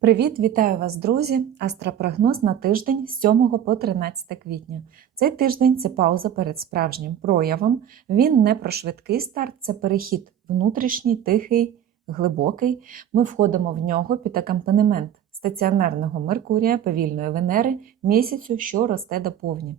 Привіт, вітаю вас, друзі! Астропрогноз на тиждень з 7 по 13 квітня. Цей тиждень це пауза перед справжнім проявом. Він не про швидкий старт, це перехід внутрішній, тихий, глибокий. Ми входимо в нього під акомпанемент стаціонарного Меркурія, повільної Венери, місяцю, що росте до повні.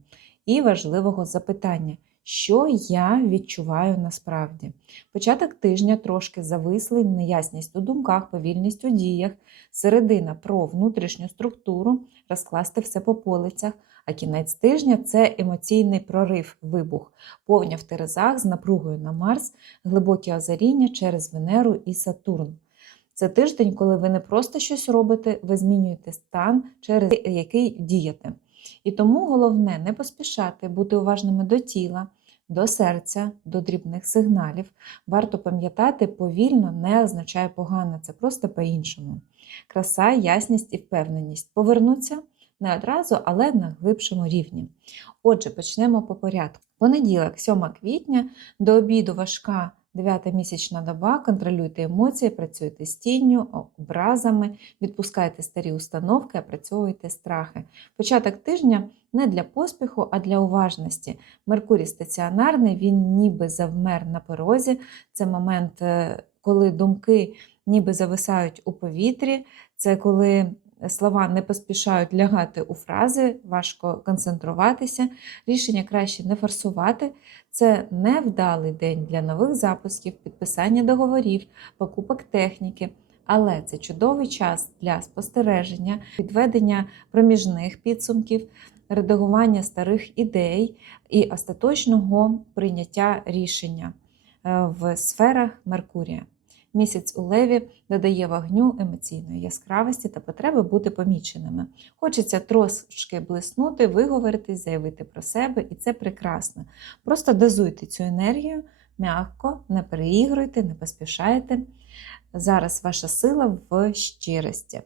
І важливого запитання. Що я відчуваю насправді? Початок тижня трошки завислий, неясність у думках, повільність у діях, середина про внутрішню структуру, розкласти все по полицях, а кінець тижня це емоційний прорив, вибух, повня в терезах з напругою на Марс, глибокі озаріння через Венеру і Сатурн. Це тиждень, коли ви не просто щось робите, ви змінюєте стан, через який дієте. І тому головне не поспішати, бути уважними до тіла, до серця, до дрібних сигналів. Варто пам'ятати, повільно не означає погано, це просто по-іншому. Краса, ясність і впевненість повернуться не одразу, але на глибшому рівні. Отже, почнемо по порядку. Понеділок, 7 квітня, до обіду важка. Дев'ята місячна доба, контролюйте емоції, працюйте з тінню, образами, відпускайте старі установки, опрацьовуйте страхи. Початок тижня не для поспіху, а для уважності. Меркурій стаціонарний, він ніби завмер на порозі. Це момент, е, коли думки ніби зависають у повітрі, це коли слова не поспішають лягати у фрази, важко концентруватися, рішення краще не форсувати. Це невдалий день для нових запусків, підписання договорів, покупок техніки. Але це чудовий час для спостереження, підведення проміжних підсумків, редагування старих ідей і остаточного прийняття рішення е, в сферах Меркурія. Місяць у леві додає вогню емоційної яскравості та потреби бути поміченими. Хочеться трошки блиснути, виговоритись, заявити про себе, і це прекрасно. Просто дозуйте цю енергію м'яко, не переігруйте, не поспішайте. Зараз ваша сила в щирості.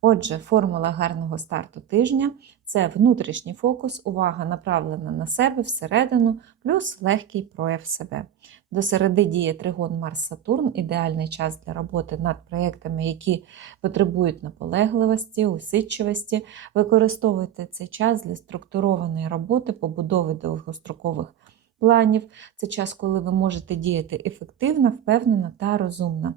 Отже, формула гарного старту тижня це внутрішній фокус, увага направлена на себе всередину, плюс легкий прояв себе. До середи діє тригон Марс-Сатурн, ідеальний час для роботи над проєктами, які потребують наполегливості, усидчивості. Використовуйте цей час для структурованої роботи, побудови довгострокових планів. Це час, коли ви можете діяти ефективно, впевнено та розумно.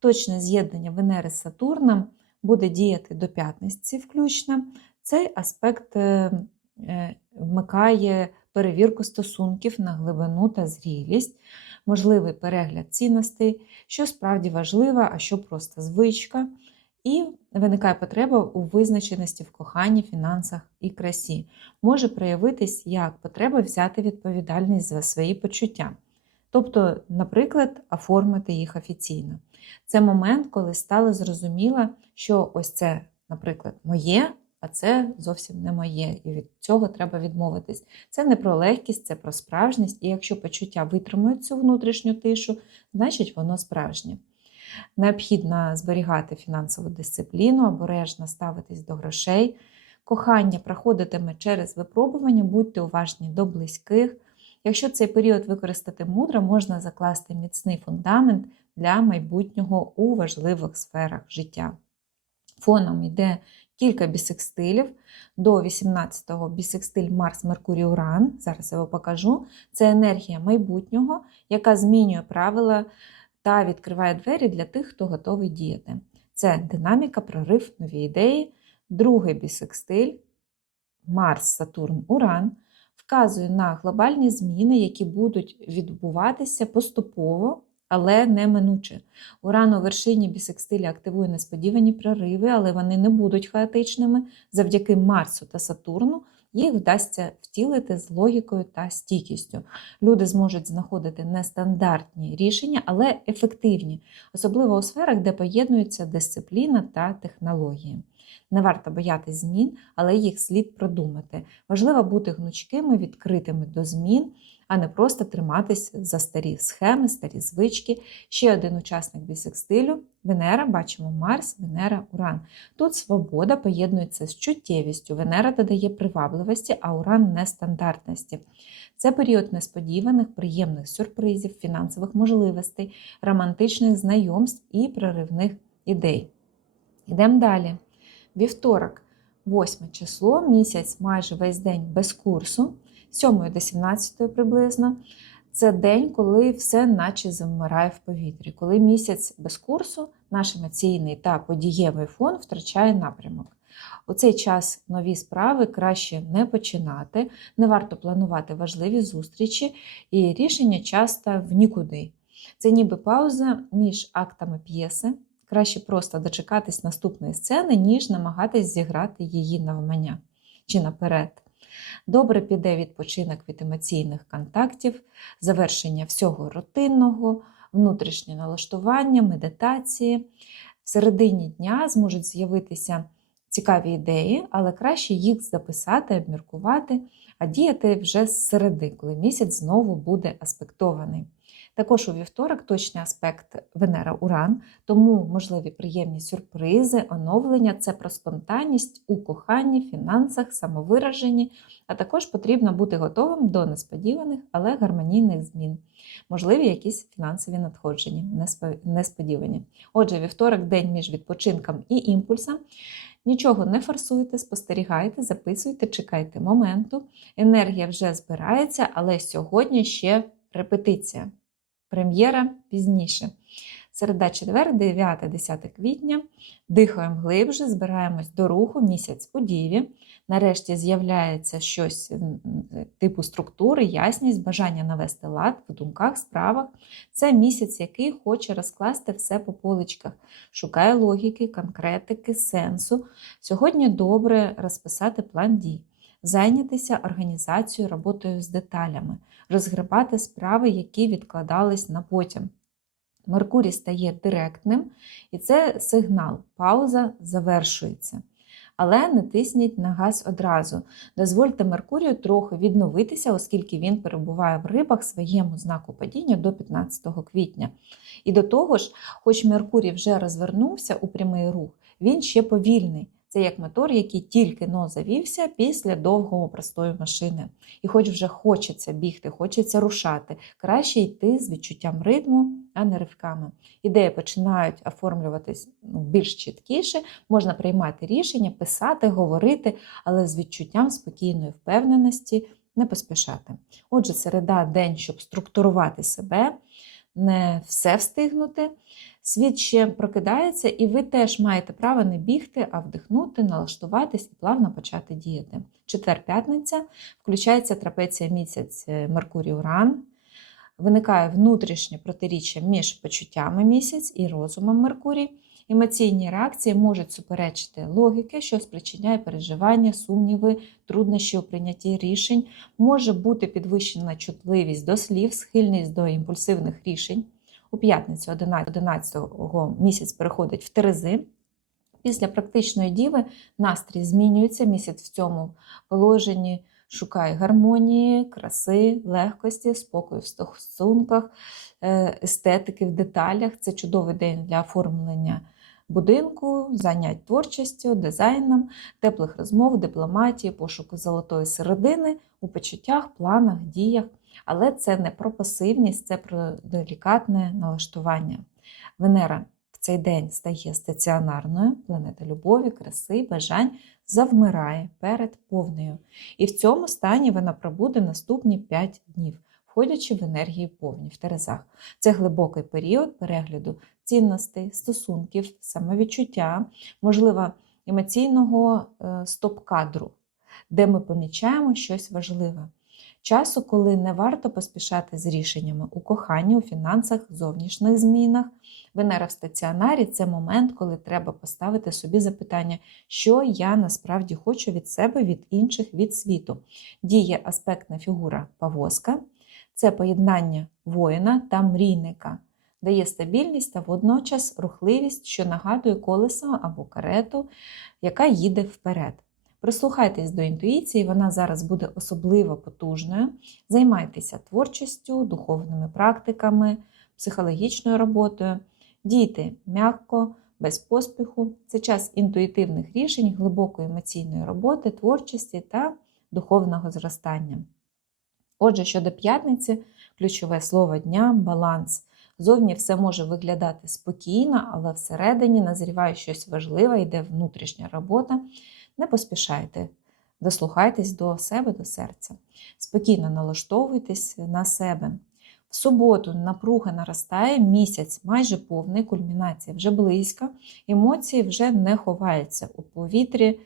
Точне з'єднання Венери з Сатурном буде діяти до п'ятниці включно. Цей аспект е, е, вмикає перевірку стосунків на глибину та зрілість, можливий перегляд цінностей, що справді важливо, а що просто звичка. І виникає потреба у визначеності в коханні, фінансах і красі. Може проявитись як потреба взяти відповідальність за свої почуття. Тобто, наприклад, оформити їх офіційно. Це момент, коли стало зрозуміло, що ось це, наприклад, моє, а це зовсім не моє, і від цього треба відмовитись. Це не про легкість, це про справжність, і якщо почуття витримують цю внутрішню тишу, значить воно справжнє. Необхідно зберігати фінансову дисципліну, обережно ставитись до грошей. Кохання проходитиме через випробування, будьте уважні до близьких. Якщо цей період використати мудро, можна закласти міцний фундамент для майбутнього у важливих сферах життя. Фоном йде кілька бісекстилів. До 18-го бісекстиль Марс, Меркурій, Уран. Зараз я його покажу. Це енергія майбутнього, яка змінює правила та відкриває двері для тих, хто готовий діяти. Це динаміка, прорив, нові ідеї. Другий бісекстиль Марс, Сатурн, Уран. Вказує на глобальні зміни, які будуть відбуватися поступово але неминуче. Уран у вершині бісекстилі активує несподівані прориви, але вони не будуть хаотичними. Завдяки Марсу та Сатурну їх вдасться втілити з логікою та стійкістю. Люди зможуть знаходити нестандартні рішення, але ефективні, особливо у сферах, де поєднуються дисципліна та технології. Не варто боятися змін, але їх слід продумати. Важливо бути гнучкими, відкритими до змін а не просто триматись за старі схеми, старі звички. Ще один учасник бісекстилю Венера, бачимо Марс, Венера, Уран. Тут свобода поєднується з чуттєвістю. Венера додає привабливості, а Уран нестандартності. Це період несподіваних, приємних сюрпризів, фінансових можливостей, романтичних знайомств і проривних ідей. Йдемо далі. Вівторок, 8 число, місяць майже весь день без курсу, 7 до 17 приблизно. Це день, коли все наче завмирає в повітрі. Коли місяць без курсу, наш емоційний та подієвий фон втрачає напрямок. У цей час нові справи краще не починати, не варто планувати важливі зустрічі, і рішення часто в нікуди. Це ніби пауза між актами п'єси. Краще просто дочекатись наступної сцени, ніж намагатись зіграти її навмання чи наперед. Добре піде відпочинок від емоційних контактів, завершення всього рутинного, внутрішнє налаштування, медитації. В середині дня зможуть з'явитися цікаві ідеї, але краще їх записати, обміркувати, а діяти вже з середи, коли місяць знову буде аспектований. Також у вівторок точний аспект Венера-Уран, тому можливі приємні сюрпризи, оновлення це про спонтанність у коханні, фінансах, самовираженні, а також потрібно бути готовим до несподіваних, але гармонійних змін. Можливі якісь фінансові надходження, несподівані. Отже, вівторок день між відпочинком і імпульсом. Нічого не форсуйте, спостерігайте, записуйте, чекайте моменту. Енергія вже збирається, але сьогодні ще репетиція. Прем'єра пізніше. Середа четвер, 9-10 квітня. Дихаємо глибше, збираємось до руху, місяць у діві. Нарешті з'являється щось типу структури, ясність, бажання навести лад в думках, справах. Це місяць, який хоче розкласти все по поличках, шукає логіки, конкретики, сенсу. Сьогодні добре розписати план дій, зайнятися організацією, роботою з деталями, розгребати справи, які відкладались на потім. Меркурій стає директним, і це сигнал, пауза завершується. Але не тисніть на газ одразу. Дозвольте Меркурію трохи відновитися, оскільки він перебуває в рибах своєму знаку падіння до 15 квітня. І до того ж, хоч Меркурій вже розвернувся у прямий рух, він ще повільний. Це як мотор, який тільки но завівся після довгого простою машини. І хоч вже хочеться бігти, хочеться рушати, краще йти з відчуттям ритму, а не ривками. Ідеї починають оформлюватись ну, більш чіткіше, можна приймати рішення, писати, говорити, але з відчуттям спокійної впевненості не поспішати. Отже, середа день, щоб структурувати себе не все встигнути. Світ ще прокидається, і ви теж маєте право не бігти, а вдихнути, налаштуватись і плавно почати діяти. Четвер-п'ятниця включається трапеція місяць е, Меркурій Уран. Виникає внутрішнє протиріччя між почуттями місяць і розумом Меркурій. Емоційні реакції можуть суперечити логіки, що спричиняє переживання, сумніви, труднощі у прийнятті рішень, може бути підвищена чутливість до слів, схильність до імпульсивних рішень. У п'ятницю 11-го місяць переходить в Терези. Після практичної діви настрій змінюється місяць в цьому положенні. Шукає гармонії, краси, легкості, спокою в стосунках, е, естетики в деталях. Це чудовий день для оформлення будинку, занять творчістю, дизайном, теплих розмов, дипломатії, пошуку золотої середини у почуттях, планах, діях. Але це не про пасивність, це про делікатне налаштування. Венера в цей день стає стаціонарною, планета любові, краси, бажань завмирає перед повнею. І в цьому стані вона пробуде наступні 5 днів, входячи в енергії повні в Терезах. Це глибокий період перегляду цінностей, стосунків, самовідчуття, можливо, емоційного е, стоп-кадру, де ми помічаємо щось важливе. Часу, коли не варто поспішати з рішеннями у коханні, у фінансах, зовнішніх змінах. Венера в стаціонарі це момент, коли треба поставити собі запитання, що я насправді хочу від себе, від інших, від світу. Діє аспектна фігура Павоска, це поєднання воїна та мрійника дає стабільність та водночас рухливість, що нагадує колесо або карету, яка їде вперед. Прислухайтесь до інтуїції, вона зараз буде особливо потужною. Займайтеся творчістю, духовними практиками, психологічною роботою, дійте м'яко, без поспіху. Це час інтуїтивних рішень, глибокої емоційної роботи, творчості та духовного зростання. Отже, щодо п'ятниці, ключове слово дня баланс Зовні все може виглядати спокійно, але всередині назріває щось важливе, йде внутрішня робота. Не поспішайте, дослухайтесь до себе, до серця. Спокійно налаштовуйтесь на себе. В суботу напруга наростає, місяць майже повний, кульмінація вже близько, емоції вже не ховаються у повітрі,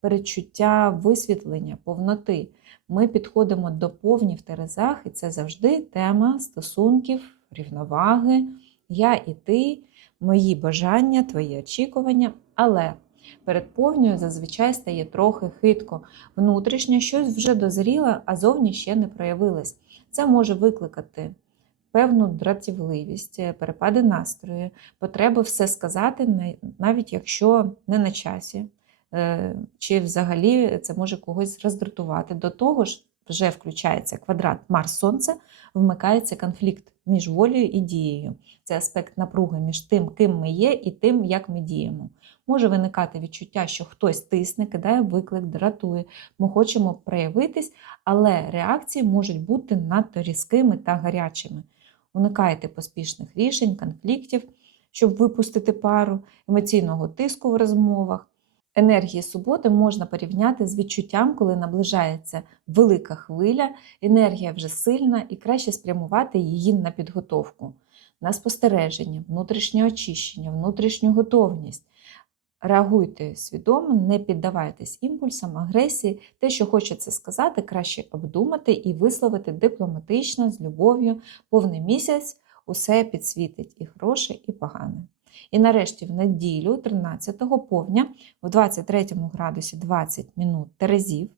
перечуття висвітлення, повноти. Ми підходимо до повні в Терезах, і це завжди тема стосунків, рівноваги, я і ти, мої бажання, твої очікування. Але перед повною зазвичай стає трохи хитко. Внутрішнє щось вже дозріло, а зовні ще не проявилось. Це може викликати певну дратівливість, перепади настрою, потреби все сказати, навіть якщо не на часі. Е, Чи взагалі це може когось роздратувати. До того ж, вже включається квадрат Марс-Сонце, вмикається конфлікт між волею і дією. Це аспект напруги між тим, ким ми є, і тим, як ми діємо. Може виникати відчуття, що хтось тисне, кидає виклик, дратує. Ми хочемо проявитись, але реакції можуть бути надто різкими та гарячими. Уникайте поспішних рішень, конфліктів, щоб випустити пару, емоційного тиску в розмовах. Енергії суботи можна порівняти з відчуттям, коли наближається велика хвиля, енергія вже сильна і краще спрямувати її на підготовку, на спостереження, внутрішнє очищення, внутрішню готовність. Реагуйте свідомо, не піддавайтесь імпульсам, агресії. Те, що хочеться сказати, краще обдумати і висловити дипломатично, з любов'ю, повний місяць усе підсвітить і хороше, і погане. І нарешті в неділю, 13-го повня, в 23 градусі 20 минут Терезів,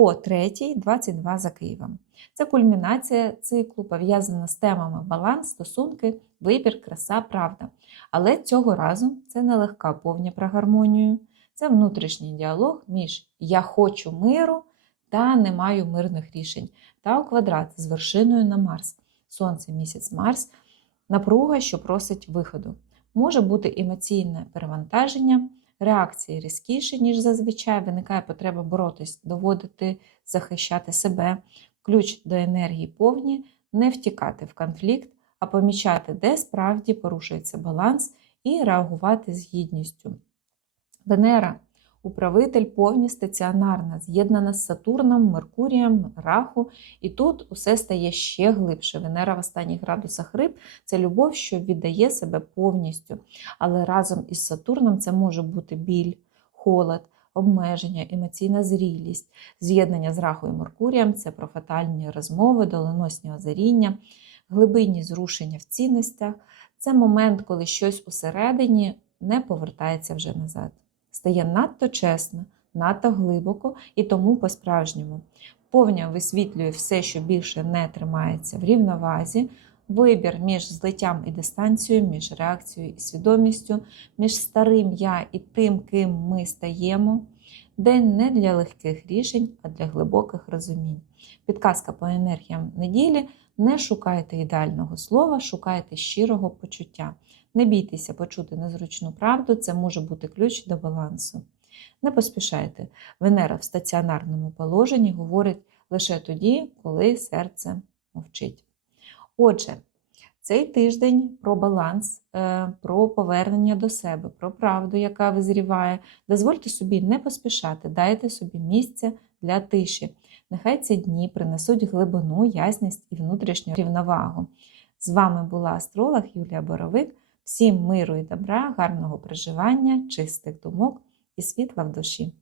о 3.22 за Києвом. Це кульмінація циклу, пов'язана з темами баланс, стосунки, вибір, краса, правда. Але цього разу це не легка повня про гармонію, це внутрішній діалог між я хочу миру та не маю мирних рішень, та у квадрат з вершиною на Марс. Сонце, місяць Марс, напруга, що просить виходу. Може бути емоційне перевантаження, реакції різкіші, ніж зазвичай, виникає потреба боротись, доводити, захищати себе, ключ до енергії повні, не втікати в конфлікт, а помічати, де справді порушується баланс, і реагувати з гідністю. Венера управитель повні стаціонарна, з'єднана з Сатурном, Меркурієм, Раху, і тут усе стає ще глибше. Венера в останніх градусах риб це любов, що віддає себе повністю. Але разом із Сатурном це може бути біль, холод. Обмеження, емоційна зрілість, з'єднання з Рахою і Меркурієм це про фатальні розмови, доленосні озаріння, глибинні зрушення в цінностях. Це момент, коли щось усередині не повертається вже назад стає надто чесно, надто глибоко і тому по-справжньому. Повня висвітлює все, що більше не тримається в рівновазі, вибір між злиттям і дистанцією, між реакцією і свідомістю, між старим я і тим, ким ми стаємо. День не для легких рішень, а для глибоких розумінь. Підказка по енергіям неділі. Не шукайте ідеального слова, шукайте щирого почуття. Не бійтеся почути незручну правду, це може бути ключ до балансу. Не поспішайте. Венера в стаціонарному положенні говорить лише тоді, коли серце мовчить. Отже, цей тиждень про баланс, е, про повернення до себе, про правду, яка визріває. Дозвольте собі не поспішати, дайте собі місце для тиші. Нехай ці дні принесуть глибину, ясність і внутрішню рівновагу. З вами була астролог Юлія Боровик. Всім миру і добра, гарного проживання, чистих думок і світла в душі.